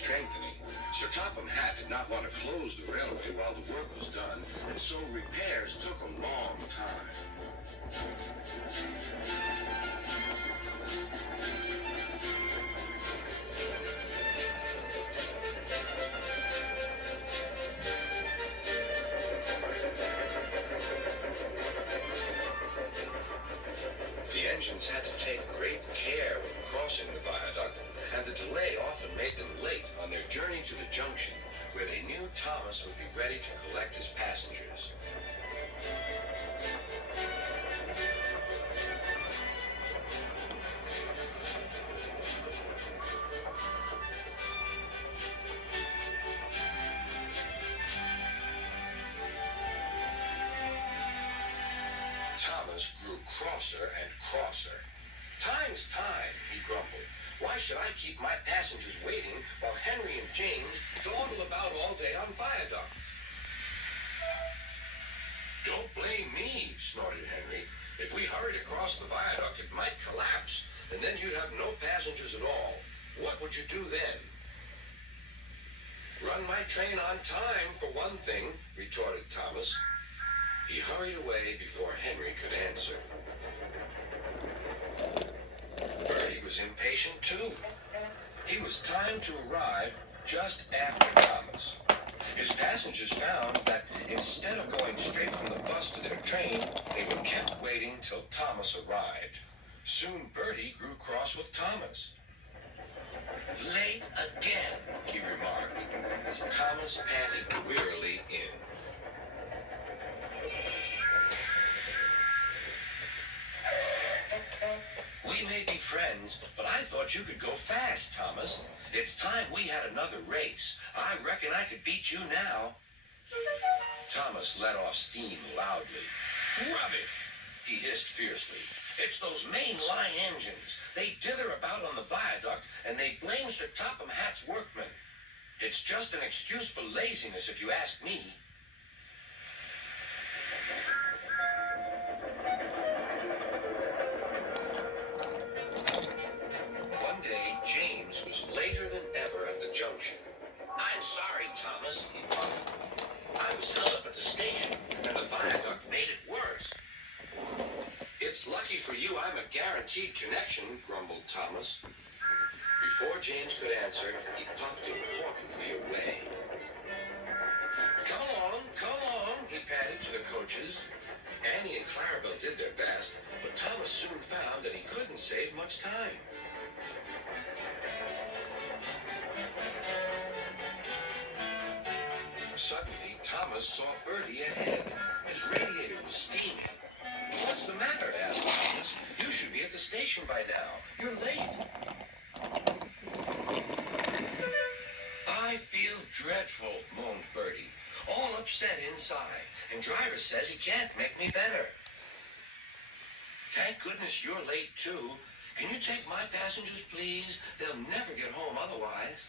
strengthening. Sir Topham Hatt did not want to close the railway while the work was done, and so repairs took a long time. The engines had to take great care when crossing the viaduct, and the delay often made them late on their journey to the junction, where they knew Thomas would be ready to collect his passengers. Thomas grew crosser and crosser. "Time's time," he grumbled. "Why should I keep my passengers waiting while Henry and James dawdle about all day on viaducts?" "Don't blame me," snorted Henry. "If we hurried across the viaduct, it might collapse, and then you'd have no passengers at all. What would you do then?" "Run my train on time, for one thing," retorted Thomas. He hurried away before Henry could answer. Bertie was impatient too. It was time to arrive just after Thomas. His passengers found that instead of going straight from the bus to their train, they were kept waiting till Thomas arrived. Soon Bertie grew cross with Thomas. "Late again," he remarked, as Thomas panted wearily in. "We may be friends, but I thought you could go fast, Thomas. It's time we had another race. I reckon I could beat you now." Thomas let off steam loudly. "Rubbish!" he hissed fiercely. "It's those main line engines. They dither about on the viaduct, and they blame Sir Topham Hatt's workmen. It's just an excuse for laziness, if you ask me." One day, James was later than ever at the junction. "I'm sorry, Thomas," he puffed. "I was held up at the station, and the viaduct made it worse." "It's lucky for you I'm a guaranteed connection," grumbled Thomas. Before James could answer, he puffed importantly away. Come along," he panted to the coaches. Annie and Clarabelle did their best, but Thomas soon found that he couldn't save much time. Suddenly, Thomas saw Bertie ahead. His radiator was steaming. "What's the matter?" asked Thomas. "You should be at the station by now. You're late." "I feel dreadful," moaned Bertie. "All upset inside, and driver says he can't make me better." "Thank goodness you're late, too. Can you take my passengers, please? They'll never get home otherwise."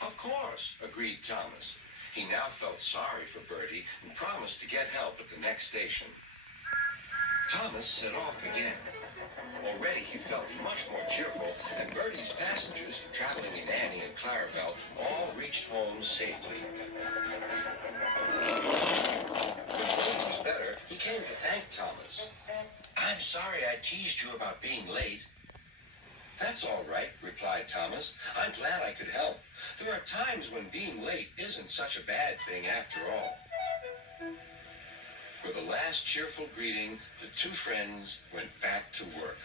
"Of course," agreed Thomas. He now felt sorry for Bertie and promised to get help at the next station. Thomas set off again. Already he felt much more cheerful, and Bertie's passengers, traveling in Annie and Clarabelle, all reached home safely. When Bertie was better, he came to thank Thomas. "I'm sorry I teased you about being late." "That's all right," replied Thomas. "I'm glad I could help. There are times when being late isn't such a bad thing after all." With a last cheerful greeting, the two friends went back to work.